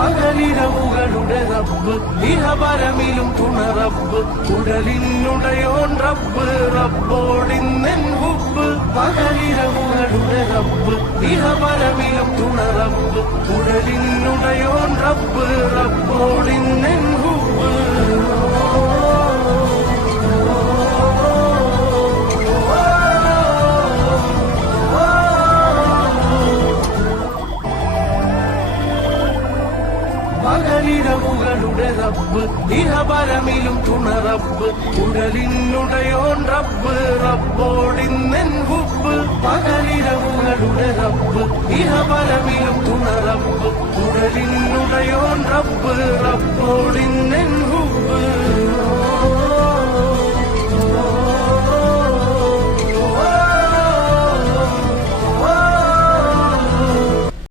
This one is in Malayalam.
പകലിരവുകളുടെ റബ്ബ് ഇഹപരമിലും തുണ റബ്ബ് ഉടലിനുടയോൻ റബ്ബ് റബ്ബോടിന്നെൻ ഹുബ് പകലിരവുകളുടെ റബ്ബ് ഇഹപരമിലും തുണ റബ്ബ് ഉടലിനുടയോൻ റബ്ബ് റബ്ബോടിന്നെൻ ഹുബ് പകലിരവുകളുടെ റബ്ബ് ഇഹപരമിലും തുണ റബ്ബ് ഉടലിനുടയോൻ റബ്ബ് റബ്ബോടിന്നെൻ ഹുബ് പകലിരവുകളുടെ റബ്ബ് ഇഹപരമിലും തുണ റബ്ബ് ഉടലിനുടയോൻ റബ്ബ് റബ്ബോടിന്നെൻ ഹുബ്